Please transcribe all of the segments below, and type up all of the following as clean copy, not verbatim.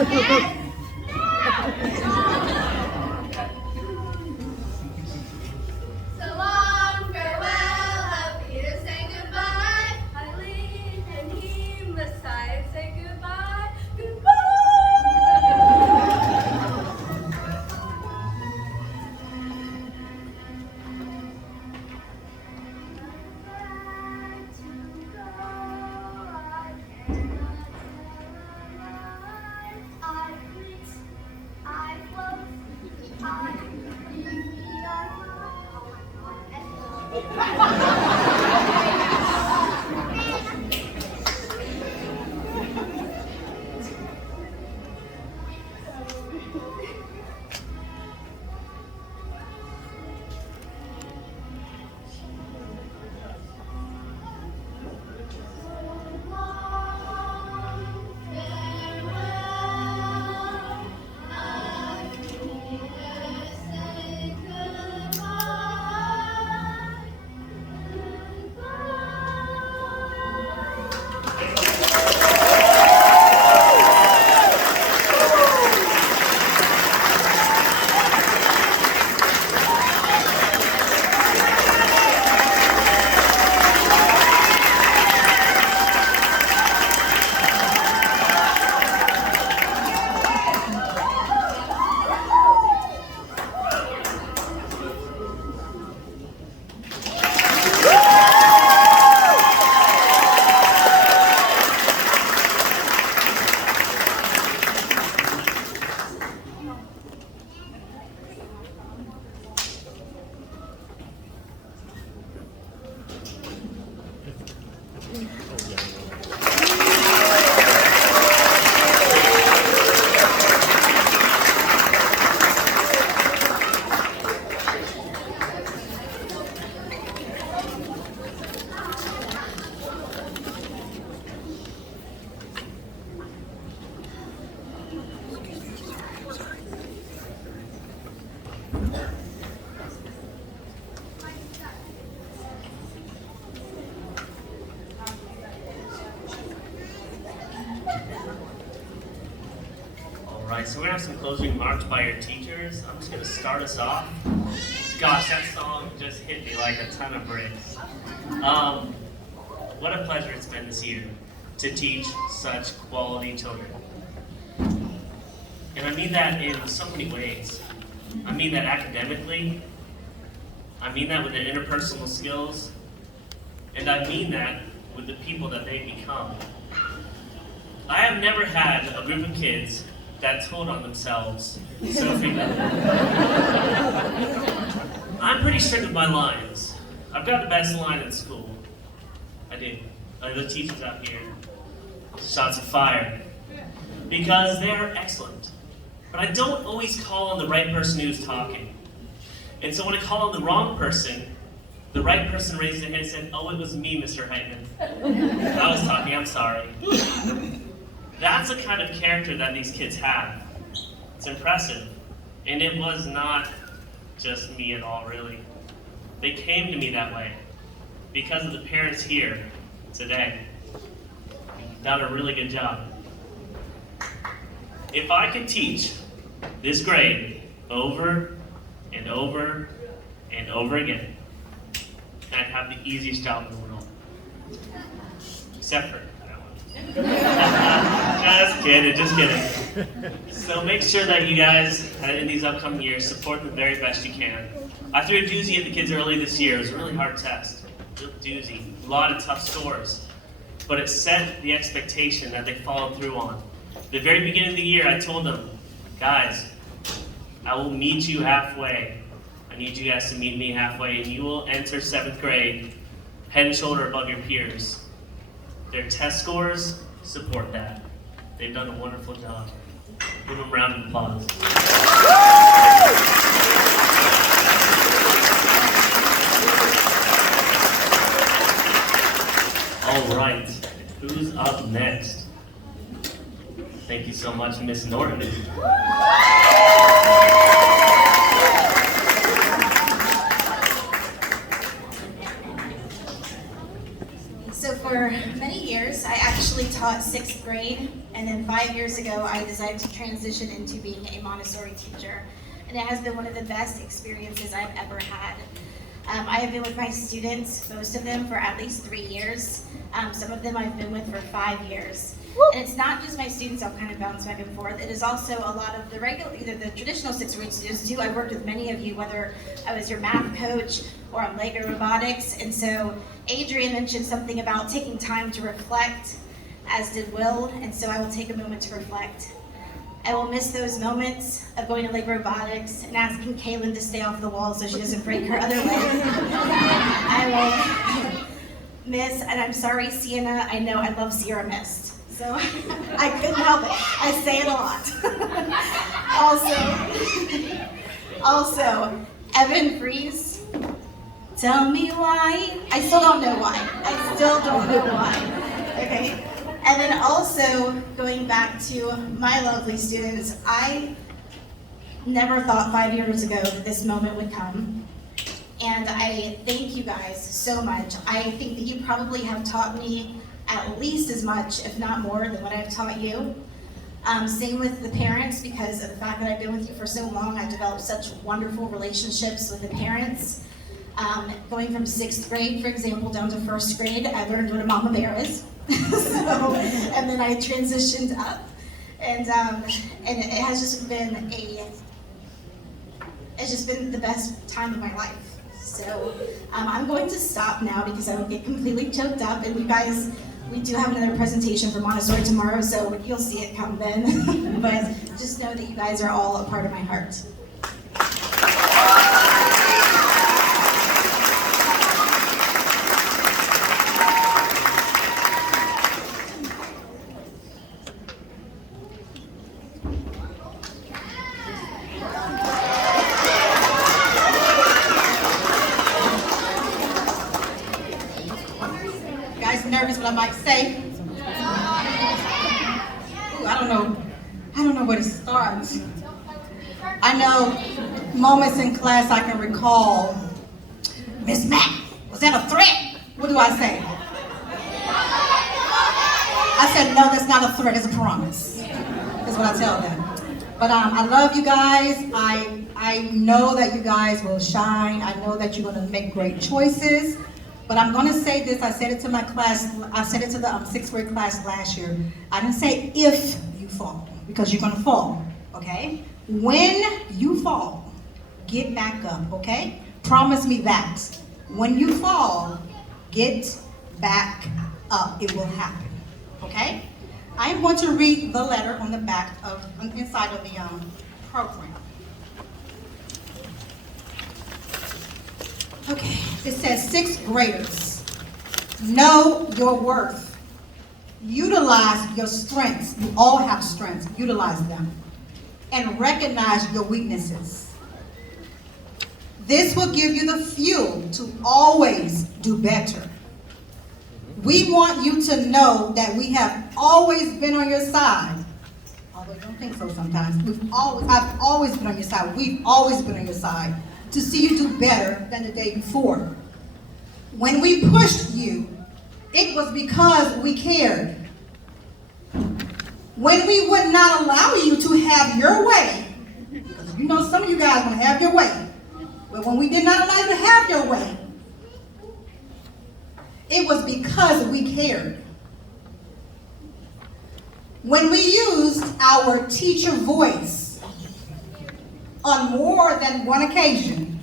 So long, farewell, happy to say goodbye. Eileen and he, Messiah, say goodbye, goodbye. Alright, so we're going to have some closing remarks by your teachers. I'm just going to start us off. Gosh, that song just hit me like a ton of bricks. What a pleasure it's been this year to teach such quality children. And I mean that in so many ways. I mean that academically. I mean that with their interpersonal skills. And I mean that with the people that they become. I have never had a group of kids that told on themselves so frequently. I'm pretty strict with my lines. I've got the best line in school. I do. The teachers out here, shots of fire. Because they're excellent. But I don't always call on the right person who's talking. And so when I call on the wrong person, the right person raised their hand and said, "Oh, it was me, Mr. Heitman. I was talking, I'm sorry." That's the kind of character that these kids have. It's impressive. And it was not just me at all, really. They came to me that way because of the parents here today. You've done a really good job. If I could teach this grade over and over and over again, I'd have the easiest job in the world. Except for just kidding. So make sure that you guys, in these upcoming years, support the very best you can. I threw a doozy at the kids early this year. It was a really hard test. Real doozy. A lot of tough scores. But it set the expectation that they followed through on. The very beginning of the year, I told them, guys, I will meet you halfway. I need you guys to meet me halfway, and you will enter 7th grade head and shoulder above your peers. Their test scores support that. They've done a wonderful job. Give them a round of applause. All right, who's up next? Thank you so much, Miss Norton. So for many years, years. I actually taught 6th grade, and then 5 years ago, I decided to transition into being a Montessori teacher. And it has been one of the best experiences I've ever had. I have been with my students, most of them, for at least 3 years. Some of them I've been with for 5 years. And it's not just my students, I'll kind of bounce back and forth. It is also a lot of the regular, either the traditional 6th grade students too. I've worked with many of you, whether I was your math coach or on Lego robotics. And so Adrian mentioned something about taking time to reflect, as did Will. And so I will take a moment to reflect. I will miss those moments of going to Lego robotics and asking Kaylin to stay off the wall so she doesn't break her other leg. I will miss, and I'm sorry, Sienna, I know I love Sierra Mist. So I couldn't help it. I say it a lot. also, Evan Freeze, tell me why. I still don't know why. Okay. And then also, going back to my lovely students, I never thought 5 years ago that this moment would come. And I thank you guys so much. I think that you probably have taught me at least as much, if not more, than what I've taught you. Same with the parents, because of the fact that I've been with you for so long, I've developed such wonderful relationships with the parents. Going from 6th grade, for example, down to 1st grade, I learned what a mama bear is. And then I transitioned up, and it has just been it's just been the best time of my life. So I'm going to stop now because I will get completely choked up, and you guys, we do have another presentation for Montessori tomorrow, so you'll see it come then. But just know that you guys are all a part of my heart. Nervous what I might say. Ooh, I don't know where to start. I know moments in class I can recall. Miss Mack, was that a threat? What do I say? I said, no, that's not a threat, it's a promise. That's what I tell them. But I love you guys. I know that you guys will shine. I know that you're gonna make great choices. But I'm going to say this, I said it to my class, I said it to the 6th grade class last year. I didn't say if you fall, because you're going to fall, okay? When you fall, get back up, okay? Promise me that. When you fall, get back up. It will happen, okay? I'm going to read the letter on the back of, inside of the program. Okay, it says 6th graders, know your worth. Utilize your strengths. You all have strengths. Utilize them. And recognize your weaknesses. This will give you the fuel to always do better. We want you to know that we have always been on your side. Although you don't think so sometimes. I've always been on your side. We've always been on your side. To see you do better than the day before. When we pushed you, it was because we cared. When we would not allow you to have your way, because you know some of you guys want to have your way, but when we did not allow you to have your way, it was because we cared. When we used our teacher voice on more than one occasion,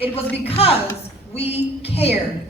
it was because we cared.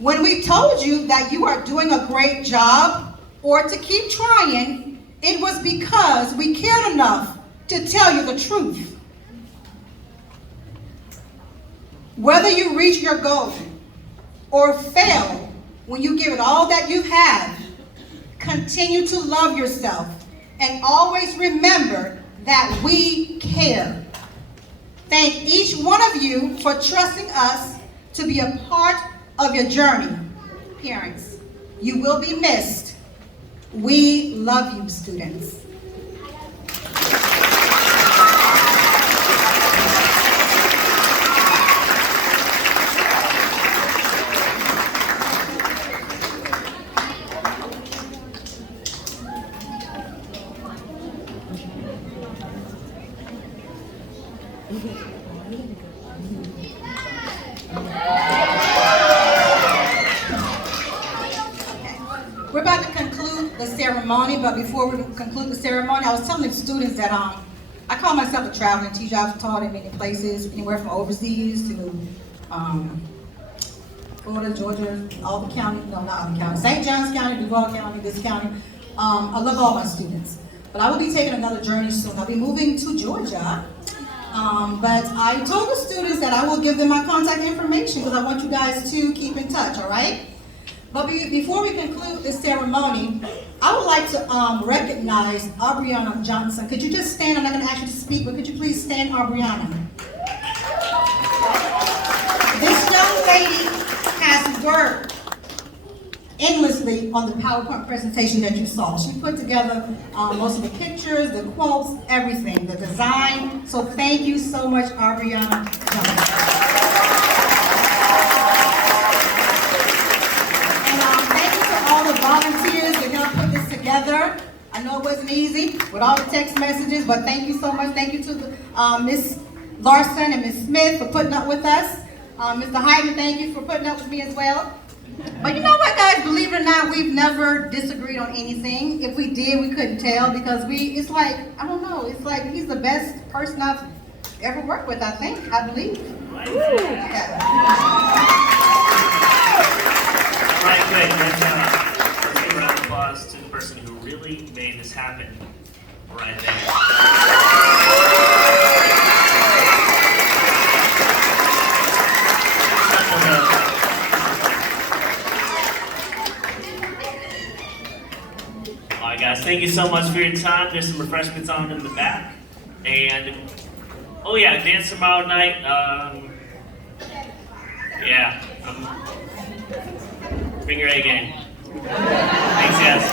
When we told you that you are doing a great job or to keep trying, it was because we cared enough to tell you the truth. Whether you reach your goal or fail when you give it all that you have, continue to love yourself and always remember that we care. Thank each one of you for trusting us to be a part of your journey. Parents, you will be missed. We love you, students. We're about to conclude the ceremony, but before we conclude the ceremony, I was telling the students that I call myself a traveling teacher. I've taught in many places, anywhere from overseas to Florida, Georgia, all the county, no, not all the counties, St. Johns County, Duval County, this county. I love all my students. But I will be taking another journey soon. I'll be moving to Georgia. But I told the students that I will give them my contact information because I want you guys to keep in touch, all right? But before we conclude this ceremony, I would like to recognize Aubriana Johnson. Could you just stand? I'm not going to ask you to speak, but could you please stand, Aubriana? This young lady has worked endlessly on the PowerPoint presentation that you saw. She put together most of the pictures, the quotes, everything, the design. So thank you so much, Aubriana Johnson. Volunteers that helped put this together. I know it wasn't easy with all the text messages, but thank you so much. Thank you to Miss Larson and Miss Smith for putting up with us. Mr. Hyden, thank you for putting up with me as well. But you know what, guys? Believe it or not, we've never disagreed on anything. If we did, we couldn't tell because it's like, I don't know, it's like he's the best person I've ever worked with, I think, I believe. Yeah. Right, quick, let's give a round of applause to the person who really made this happen right there. All right, guys, thank you so much for your time. There's some refreshments on in the back. And, oh yeah, dance tomorrow night. Yeah. Bring your A game. Thanks, guys.